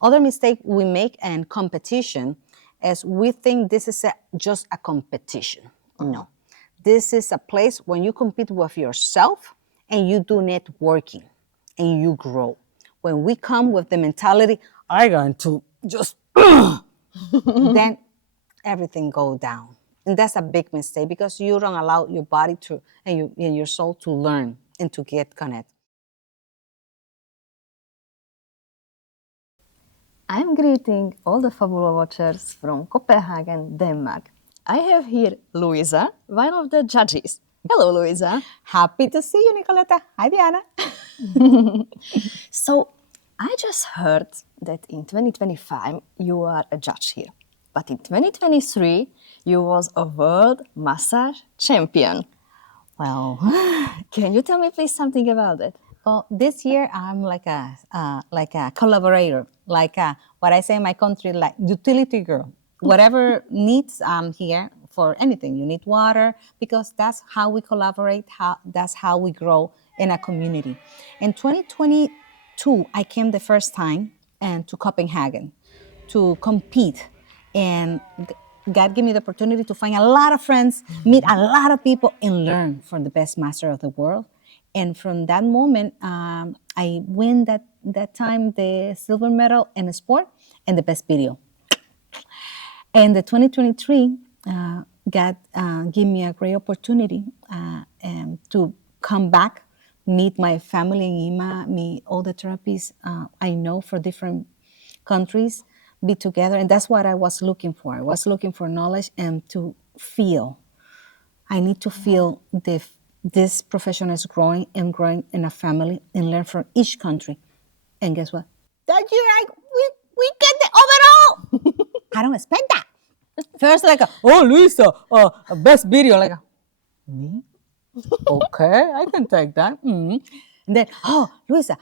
Other mistake we make in competition is we think this is just a competition. No, this is a place when you compete with yourself and you do networking and you grow. When we come with the mentality, I'm going to just, then everything go down. And that's a big mistake because you don't allow your body to and your soul to learn and to get connected. I'm greeting all the fabulous watchers from Copenhagen, Denmark. I have here Luisa, one of the judges. Hello, Luisa. Happy to see you, Nicoletta. Hi, Diana. So, I just heard that in 2025 you are a judge here. But in 2023 you was a world massage champion. Well, Can you tell me please something about it? well, this year I'm like a collaborator, what I say in my country, like utility girl. Whatever needs, I'm here for anything. You need water, because that's how we collaborate. That's how we grow in a community. In 2022, I came the first time to Copenhagen to compete, and God gave me the opportunity to find a lot of friends, meet a lot of people, and learn from the best master of the world. And from that moment, I win that time the silver medal in the sport and the best video. And the 2023, God gave me a great opportunity to come back, meet my family in Ima, meet all the therapists I know for different countries, be together. And that's what I was looking for. I was looking for knowledge and to feel. I need to feel this profession is growing and growing in a family and learn from each country. And guess what? That year, we get the overall. I don't expect that. First, Luisa, best video. Me? Okay, I can take that. And then, Luisa,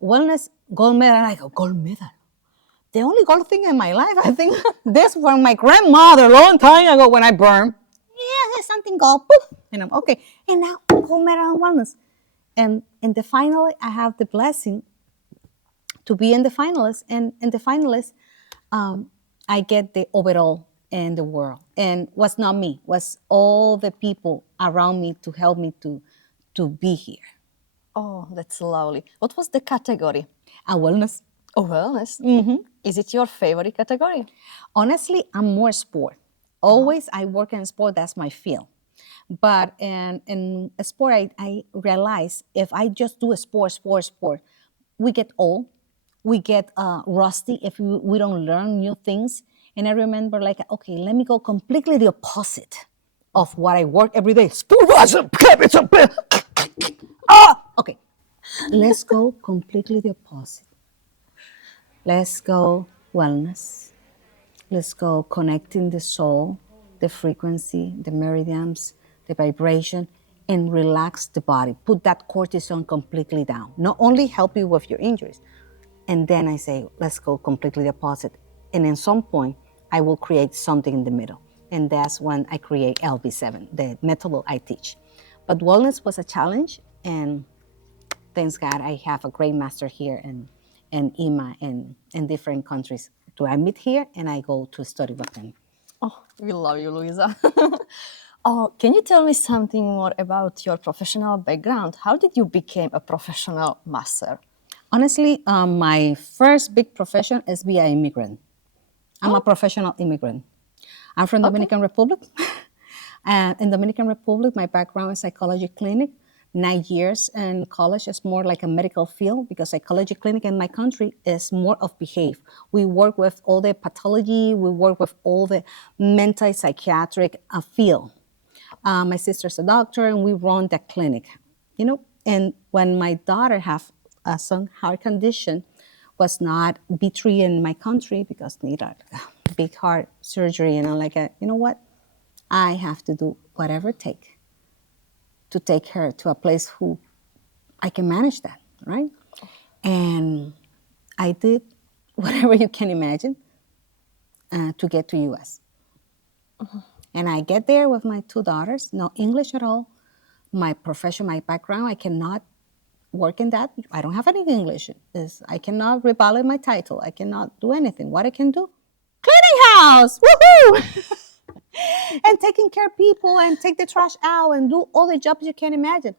wellness gold medal. I go, gold medal. The only gold thing in my life, I think, this from my grandmother a long time ago when I burned. Yeah, there's something gold. Poof. And I'm okay. And now, gold medal in wellness. And in the final, I have the blessing to be in the finalists. And in the finalists, I get the overall in the world. And was not me, was all the people around me to help me to be here. Oh, that's lovely. What was the category? A wellness. Oh, wellness. Is it your favorite category? Honestly, I'm more sport. Always I work in sport, that's my field. But in sport, I realize if I just do a sport, we get old, we get rusty if we don't learn new things. And I remember okay, let me go completely the opposite of what I work every day. Okay, let's go completely the opposite. Let's go wellness. Let's go connecting the soul, the frequency, the meridians, the vibration, and relax the body. Put that cortisol completely down. Not only help you with your injuries. And then I say, let's go completely the opposite. And in some point, I will create something in the middle. And that's when I create LB7, the method I teach. But wellness was a challenge. And thanks God, I have a great master here in IMA and in different countries. I meet here and I go to study with them. Oh, we love you, Luisa. Oh, can you tell me something more about your professional background? How did you become a professional master? Honestly, my first big profession is be an immigrant. I'm a professional immigrant. I'm from Dominican Republic. And in Dominican Republic, my background is psychology clinic. 9 years in college is more like a medical field because psychology clinic in my country is more of behave. We work with all the pathology, we work with all the mental psychiatric field. My sister's a doctor and we run that clinic, and when my daughter have some heart condition, was not be treated in my country because need a big heart surgery, and I'm like, you know what? I have to do whatever it takes to take her to a place who I can manage that, right? And I did whatever you can imagine to get to US. And I get there with my 2 daughters, no English at all. My profession, my background, I cannot work in that. I don't have any English. I cannot revalidate my title. I cannot do anything. What I can do? Cleaning house! Woohoo! And taking care of people and take the trash out and do all the jobs you can imagine.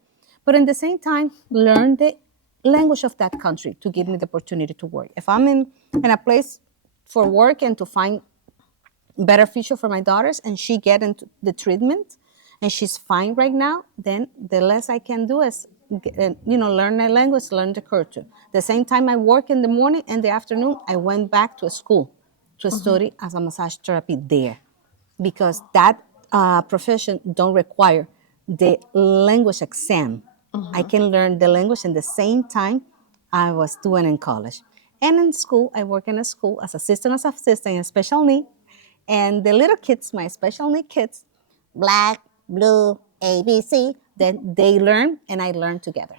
But at the same time, learn the language of that country to give me the opportunity to work. If I'm in a place for work and to find better future for my daughters and she get into the treatment and she's fine right now, then the less I can do is, learn the language, learn the culture. The same time I work in the morning and the afternoon, I went back to school to study as a massage therapy there. Because that profession don't require the language exam. I can learn the language in the same time I was doing in college. And in school, I work in a school as assistant in special need. And the little kids, my special need kids, black, blue, ABC, then they learn and I learn together.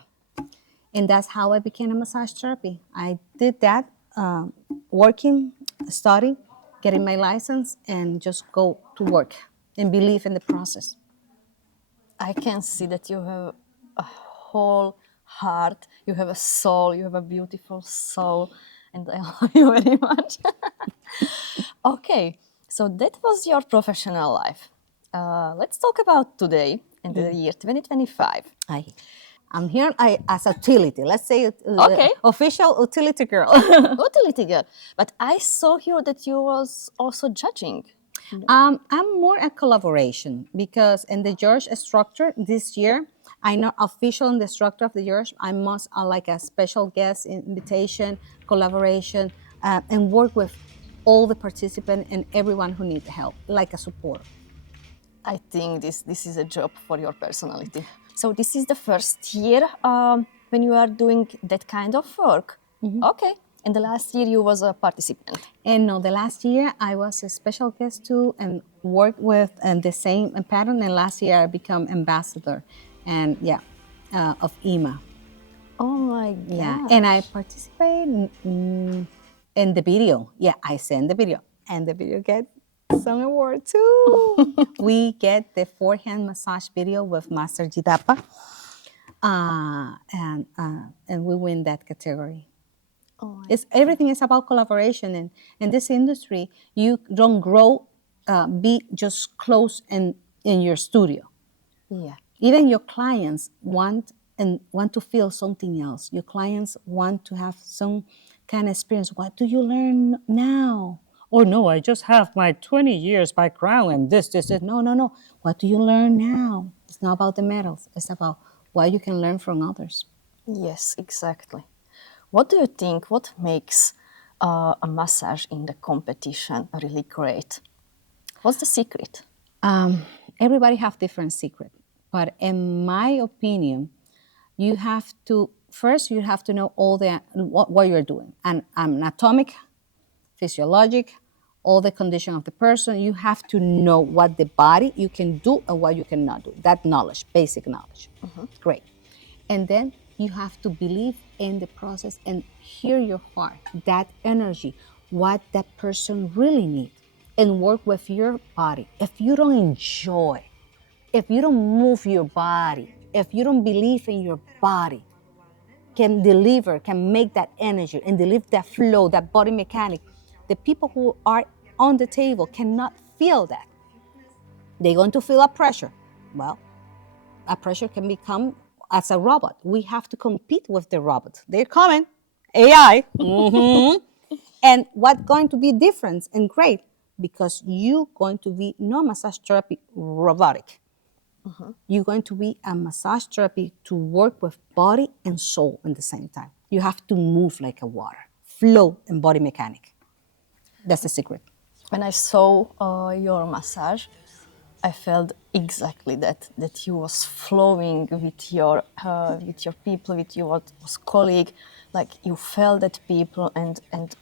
And that's how I became a massage therapy. I did that, working, studying, getting my license, and just go to work and believe in the process. I can see that you have a whole heart, you have a soul, you have a beautiful soul, and I love you very much. Okay, so that was your professional life. Let's talk about today, in the year 2025. I'm here as a utility, let's say Okay. official utility girl. Utility girl. But I saw here that you was also judging. I'm more a collaboration because in the George structure this year, I'm not official in the structure of the George. I must like a special guest invitation, collaboration, and work with all the participants and everyone who needs help, like a support. I think this is a job for your personality. So this is the first year when you are doing that kind of work. Okay. And the last year you was a participant. And no, the last year I was a special guest too and worked with the same pattern. And last year I became ambassador, and of IMA. Oh my God. Yeah, and I participate in the video. Yeah, I send the video, and the video get some award too. We get the forehand massage video with Master Jidapa, and we win that category. Everything is about collaboration, and in this industry, you don't grow, be just close in your studio. Yeah. Even your clients want to feel something else. Your clients want to have some kind of experience. What do you learn now? Or no, I just have my 20 years background and this. No. What do you learn now? It's not about the medals. It's about what you can learn from others. Yes, exactly. What do you think, what makes a massage in the competition really great? What's the secret? Everybody have different secret. But in my opinion, you have to know all what you're doing. And anatomic, physiologic, all the condition of the person. You have to know what the body you can do and what you cannot do. That knowledge, basic knowledge. Great. And then you have to believe in the process and hear your heart, that energy, what that person really needs, and work with your body. If you don't enjoy, if you don't move your body, if you don't believe in your body, can make that energy and deliver that flow, that body mechanic, the people who are on the table cannot feel that. They're going to feel a pressure. Well, a pressure can become as a robot. We have to compete with the robot. They're coming, AI. And what's going to be different and great? Because you're going to be no massage therapy robotic. You're going to be a massage therapy to work with body and soul at the same time. You have to move like a water, flow and body mechanic. That's the secret. When I saw your massage, I felt exactly that you was flowing with your people, with your colleague, like you felt that people and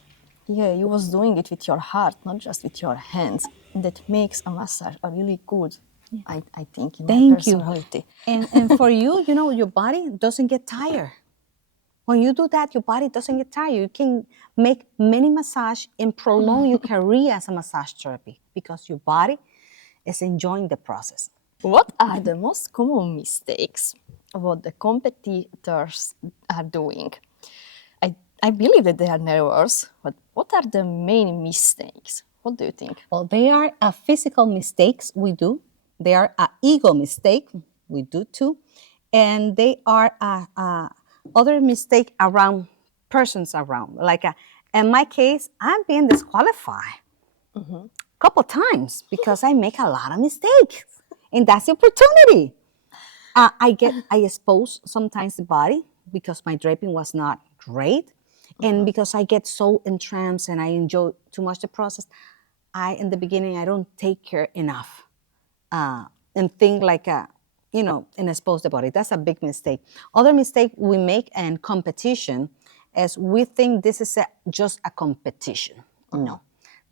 yeah, you was doing it with your heart, not just with your hands. That makes a massage a really good, I think, in my personality. And for you, your body doesn't get tired. When you do that, your body doesn't get tired. You can make many massage and prolong your career as a massage therapy because your body is enjoying the process. What are the most common mistakes what the competitors are doing? I believe that they are nervous, but what are the main mistakes? What do you think? Well, they are physical mistakes we do. They are ego mistake we do too, and they are other mistake around persons around. Like in my case, I'm being disqualified a couple times because I make a lot of mistakes, and that's the opportunity. I expose sometimes the body because my draping was not great, and because I get so entranced and I enjoy too much the process. In the beginning, I don't take care enough and think like, and expose the body. That's a big mistake. Other mistake we make in competition is we think this is just a competition. No,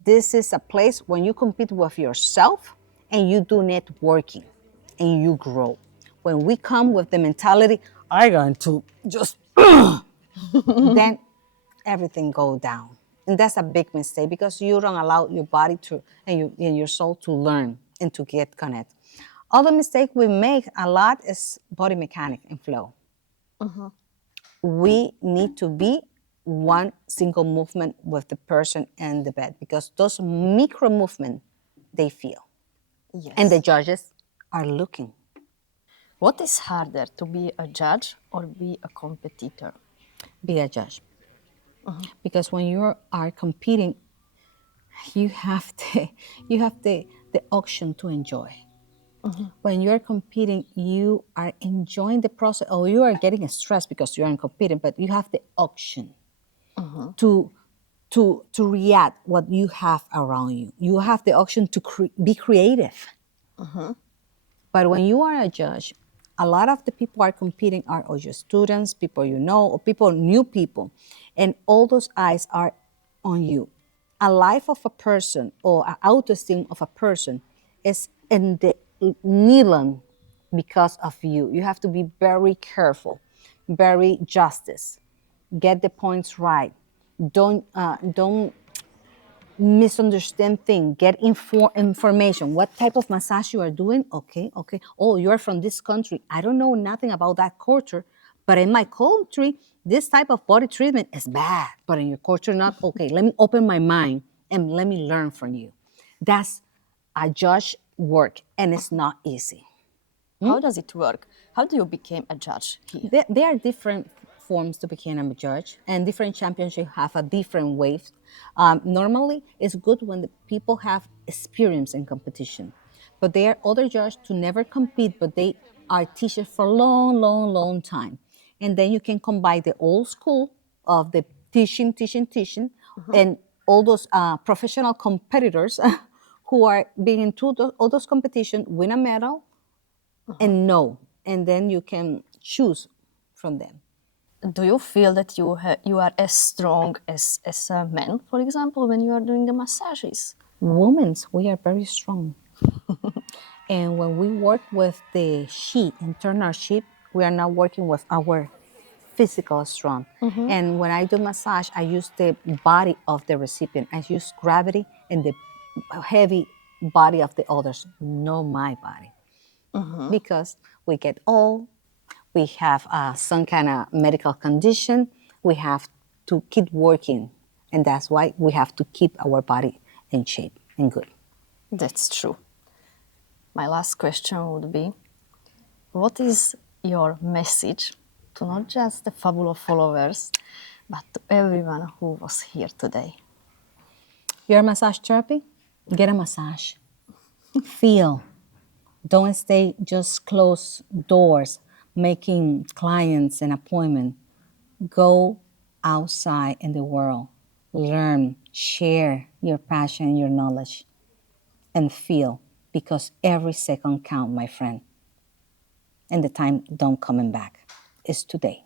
this is a place when you compete with yourself and you do networking and you grow. When we come with the mentality, I'm going to just, then everything go down. And that's a big mistake because you don't allow your body to and your soul to learn and to get connected. Other mistake we make a lot is body mechanic and flow. We need to be one single movement with the person and the bed because those micro movements they feel. Yes. And the judges are looking. What is harder, to be a judge or be a competitor? Be a judge. Because when you are competing, you have the option to enjoy. When you're competing, you are enjoying the process, or you are getting stressed because you are competing, but you have the option to react what you have around you. You have the option to be creative. But when you are a judge, a lot of the people are competing are your students, people you know, or new people, and all those eyes are on you. A life of a person or an autoesteem of a person is in the kneeling because of you. You have to be very careful, very justice, get the points right. Don't misunderstand thing. Get information. What type of massage you are doing? Okay. Oh, you're from this country. I don't know nothing about that culture, but in my country, this type of body treatment is bad. But in your culture, not okay. Let me open my mind and let me learn from you. That's a judge work, and it's not easy. How does it work? How do you become a judge here? There are different forms to become a judge, and different championships have a different ways. Normally, it's good when the people have experience in competition, but there are other judges to never compete, but they are teachers for a long time. And then you can combine the old school of the teaching, and all those professional competitors who are being into all those competitions, win a medal, and know, and then you can choose from them. Do you feel that you are as strong as a man, for example, when you are doing the massages? Women, we are very strong. And when we work with the sheet, internal sheet, we are not working with our physical strength. And when I do massage, I use the body of the recipient. I use gravity and the heavy body of the others, not my body. Because we get old, we have some kind of medical condition, we have to keep working. And that's why we have to keep our body in shape and good. That's true. My last question would be, what is your message to not just the fabulous followers, but to everyone who was here today? Your massage therapy? Get a massage. Feel. Don't stay just close doors, making clients an appointment. Go outside in the world. Learn, share your passion, your knowledge, and feel, because every second count, my friend. And the time don't coming back. It's today.